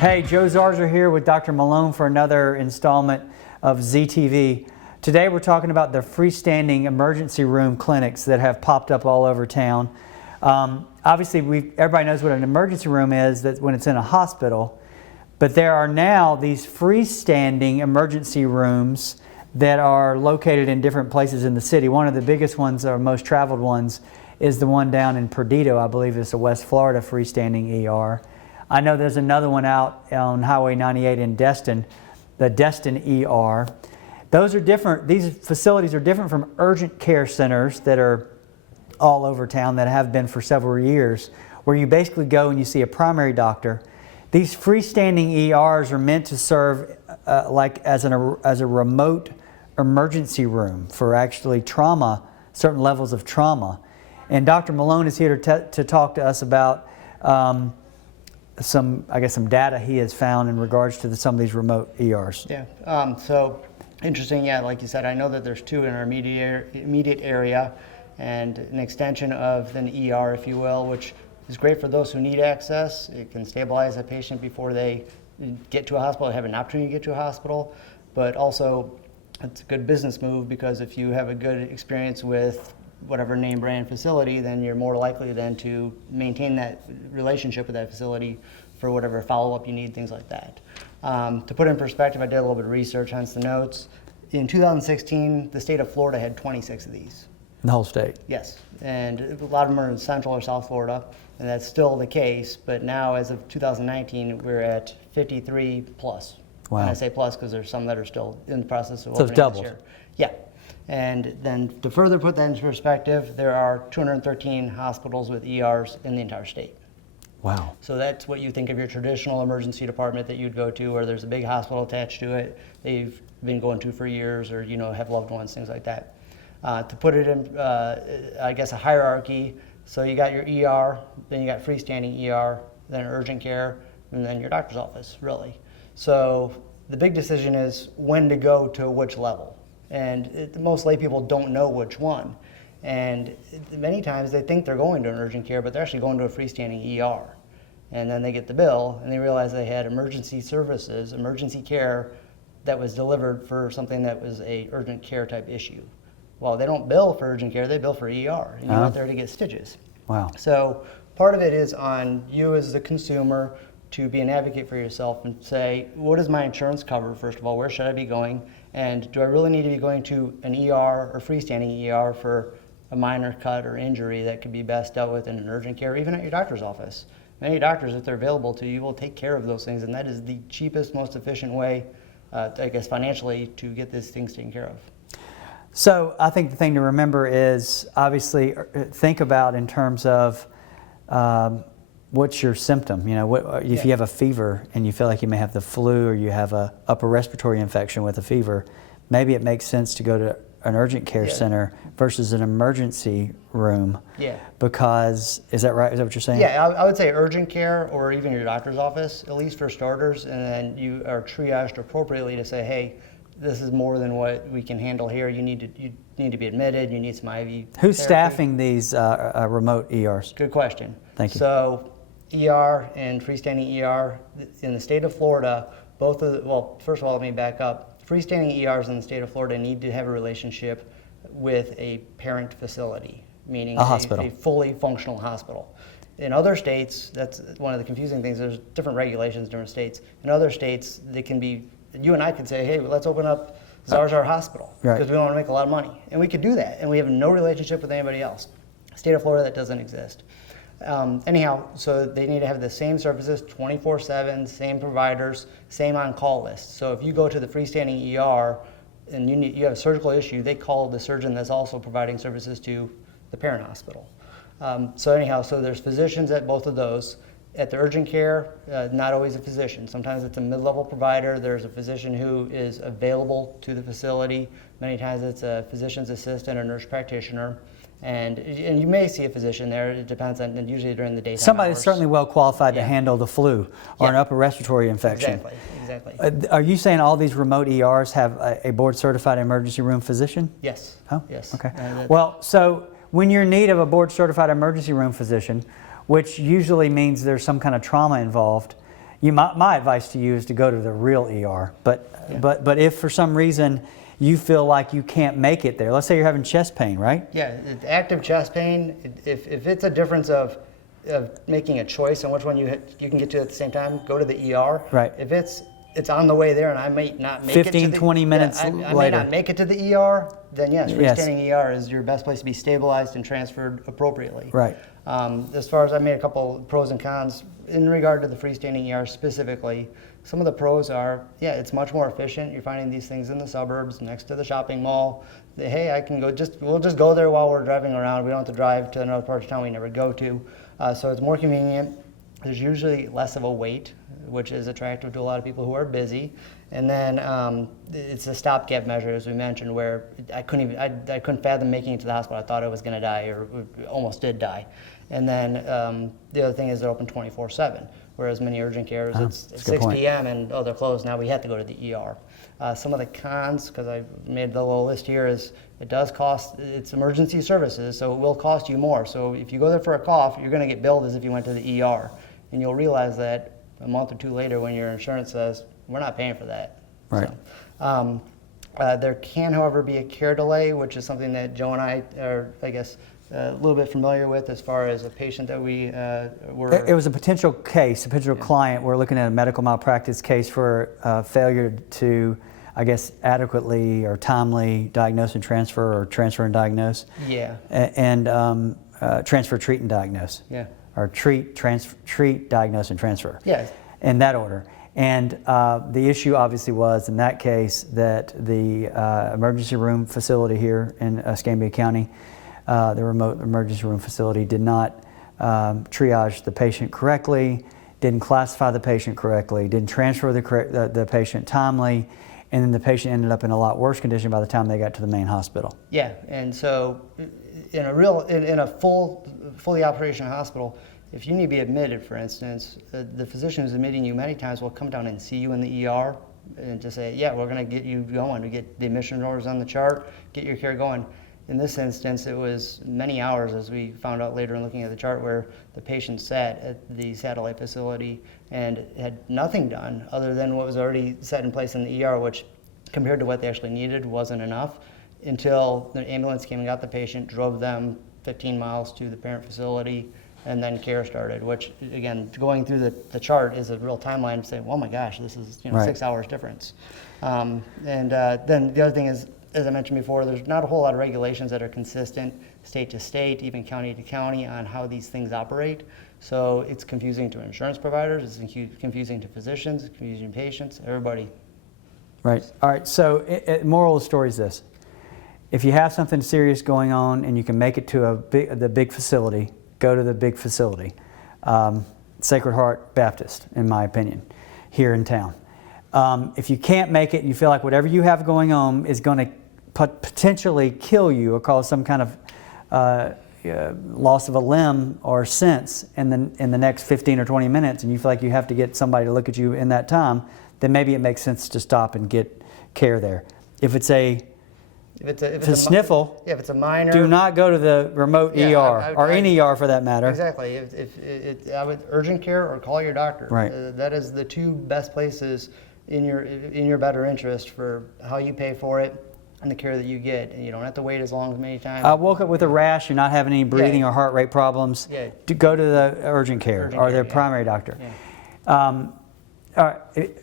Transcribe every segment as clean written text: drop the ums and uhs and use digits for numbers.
Hey, Joe Zarzaur here with Dr. Malone for another installment of ZTV. Today we're talking about the freestanding emergency room clinics that have popped up all over town. Obviously, everybody knows what an emergency room is, that's when it's in a hospital, but there are now these freestanding emergency rooms that are located in different places in the city. One of the biggest ones, or most traveled ones, is the one down in Perdido. I believe it's a West Florida freestanding ER. I know there's another one out on Highway 98 in Destin, the Destin ER. Those are different. These facilities are different from urgent care centers that are all over town, that have been for several years, where you basically go and you see a primary doctor. These freestanding ERs are meant to serve like as a remote emergency room for actually trauma, certain levels of trauma. And Dr. Malone is here to talk to us about some data he has found in regards to some of these remote ERs. Yeah, so interesting, yeah, like you said, I know that there's two in our immediate area and an extension of an ER, if you will, which is great for those who need access. It can stabilize a patient before they get to a hospital, have an opportunity to get to a hospital, but also it's a good business move, because if you have a good experience with whatever name brand facility, then you're more likely then to maintain that relationship with that facility for whatever follow-up you need, things like that. To put it in perspective, I did a little bit of research, hence the notes. In 2016, the state of Florida had 26 of these. The whole state? Yes, and a lot of them are in Central or South Florida, and that's still the case, but now as of 2019, we're at 53 plus. Wow. And I say plus because there's some that are still in the process of opening this year. So it's doubled. Yeah. And then to further put that into perspective, there are 213 hospitals with ERs in the entire state. Wow. So that's what you think of your traditional emergency department that you'd go to, where there's a big hospital attached to it, they've been going to for years, or have loved ones, things like that. To put it in, I guess, a hierarchy, so you got your ER, then you got freestanding ER, then urgent care, and then your doctor's office, really. So the big decision is when to go to which level. And most lay people don't know which one. And many times they think they're going to an urgent care, but they're actually going to a freestanding ER. And then they get the bill and they realize they had emergency services, emergency care that was delivered for something that was a urgent care type issue. Well, they don't bill for urgent care, they bill for ER. And you're out there to get stitches. Wow. So part of it is on you as the consumer to be an advocate for yourself and say, what does my insurance cover, first of all? Where should I be going? And do I really need to be going to an ER or freestanding ER for a minor cut or injury that could be best dealt with in an urgent care, or even at your doctor's office? Many doctors, if they're available to you, will take care of those things, and that is the cheapest, most efficient way, I guess financially, to get these things taken care of. So I think the thing to remember is, obviously, think about in terms of what's your symptom. If you have a fever and you feel like you may have the flu, or you have a upper respiratory infection with a fever, maybe it makes sense to go to an urgent care center versus an emergency room. Yeah. Because, is that right? Is that what you're saying? Yeah, I would say urgent care or even your doctor's office, at least for starters, and then you are triaged appropriately to say, hey, this is more than what we can handle here. You need to be admitted. You need some IV Who's therapy. staffing these remote ERs? Good question. Thank you. So ER and freestanding ER in the state of Florida, first of all, let me back up. Freestanding ERs in the state of Florida need to have a relationship with a parent facility, meaning a hospital, a fully functional hospital. In other states, that's one of the confusing things. There's different regulations in different states. In other states, they can be, you and I could say, hey, let's open up Zarzaur Hospital because we want to make a lot of money. And we could do that, and we have no relationship with anybody else. State of Florida, that doesn't exist. Anyhow, so they need to have the same services 24/7, same providers, same on-call list. So if you go to the freestanding ER and you have a surgical issue, they call the surgeon that's also providing services to the parent hospital. So there's physicians at both of those. At the urgent care, not always a physician. Sometimes it's a mid-level provider. There's a physician who is available to the facility. Many times it's a physician's assistant or nurse practitioner. And you may see a physician there. It depends on, usually during the daytime Somebody hours. certainly well qualified to handle the flu or an upper respiratory infection. Exactly. Are you saying all these remote ERs have a board-certified emergency room physician? Yes. Oh, yes. Okay. Well, so when you're in need of a board-certified emergency room physician, which usually means there's some kind of trauma involved, my advice to you is to go to the real ER. But if for some reason you feel like you can't make it there, let's say you're having chest pain, right? Yeah, active chest pain. If it's a difference of making a choice on which one you can get to at the same time, go to the ER. Right. If it's on the way there and I may not make 15, 20 minutes I later. may not make it to the ER, then yes, freestanding ER is your best place to be stabilized and transferred appropriately. Right. As far as I made a couple pros and cons in regard to the freestanding ER specifically, some of the pros are, yeah, it's much more efficient. You're finding these things in the suburbs next to the shopping mall. Hey, I can go we'll just go there while we're driving around. We don't have to drive to another part of town we never go to. So it's more convenient. There's usually less of a wait, which is attractive to a lot of people who are busy. And then it's a stopgap measure, as we mentioned, where I couldn't fathom making it to the hospital. I thought I was going to die, or almost did die. And then the other thing is they're open 24/7, whereas many urgent cares, it's 6 p.m. and they're closed. Now we have to go to the ER. Some of the cons, because I made the little list here, is it does cost, it's emergency services, so it will cost you more. So if you go there for a cough, you're going to get billed as if you went to the ER. And you'll realize that a month or two later when your insurance says, we're not paying for that. Right. So, there can, however, be a care delay, which is something that Joe and I are, I guess, a little bit familiar with as far as a patient that we were... It was a potential case, a potential client. We're looking at a medical malpractice case for failure to, I guess, adequately or timely diagnose and transfer, or transfer and diagnose. Yeah. And transfer, treat, and diagnose. Yeah. Or treat, diagnose, and transfer. Yes. In that order. And the issue obviously was in that case that the emergency room facility here in Escambia County, the remote emergency room facility, did not triage the patient correctly, didn't classify the patient correctly, didn't transfer the patient timely, and then the patient ended up in a lot worse condition by the time they got to the main hospital. Yeah, and so in a fully operational hospital, if you need to be admitted, for instance, the physician who's admitting you many times will come down and see you in the ER and just say, yeah, we're going to get you going. We get the admission orders on the chart, get your care going. In this instance, it was many hours, as we found out later in looking at the chart, where the patient sat at the satellite facility and had nothing done other than what was already set in place in the ER, which compared to what they actually needed wasn't enough, until the ambulance came and got the patient, drove them 15 miles to the parent facility, and then care started, which, again, going through the chart is a real timeline to say, oh my gosh, this is 6 hours difference. Then the other thing is, as I mentioned before, there's not a whole lot of regulations that are consistent state to state, even county to county, on how these things operate. So it's confusing to insurance providers, it's confusing to physicians, it's confusing to patients, everybody. Right. All right. So moral of the story is this. If you have something serious going on and you can make it to the big facility, go to the big facility. Sacred Heart Baptist, in my opinion, here in town. If you can't make it and you feel like whatever you have going on is going to potentially kill you or cause some kind of loss of a limb or sense in the next 15 or 20 minutes, and you feel like you have to get somebody to look at you in that time, then maybe it makes sense to stop and get care there. If it's a sniffle, if it's a minor, do not go to the remote ER or any ER for that matter. Exactly. I would urgent care or call your doctor. Right. That is the two best places in your better interest for how you pay for it and the care that you get. And you don't have to wait as long as many times. I woke up with a rash. You're not having any breathing or heart rate problems. Yeah. Go to the urgent care or their primary doctor. Yeah.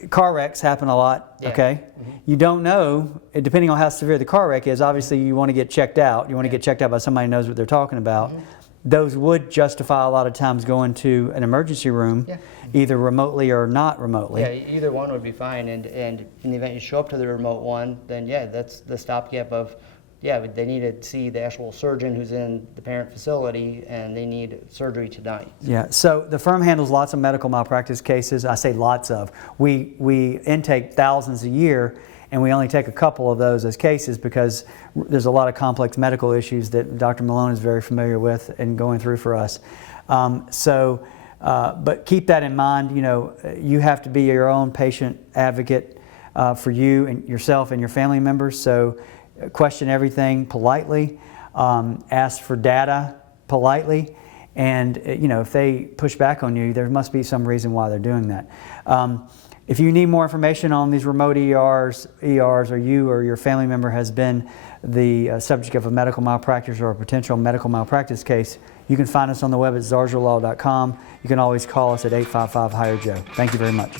Car wrecks happen a lot, okay? Mm-hmm. You don't know, depending on how severe the car wreck is, obviously you want to get checked out. You want to get checked out by somebody who knows what they're talking about. Mm-hmm. Those would justify a lot of times going to an emergency room, either remotely or not remotely. Yeah, either one would be fine. And in the event you show up to the remote one, then that's the stopgap of, they need to see the actual surgeon who's in the parent facility, and they need surgery tonight. Yeah, so the firm handles lots of medical malpractice cases. I say lots of. We intake thousands a year, and we only take a couple of those as cases because there's a lot of complex medical issues that Dr. Malone is very familiar with and going through for us. But keep that in mind. You have to be your own patient advocate for you and yourself and your family members. So question everything politely, ask for data politely, And if they push back on you, there must be some reason why they're doing that. If you need more information on these remote ERs, or you or your family member has been the subject of a medical malpractice or a potential medical malpractice case, you can find us on the web at zarzaurlaw.com. You can always call us at 855-HIRE-JOE. Thank you very much.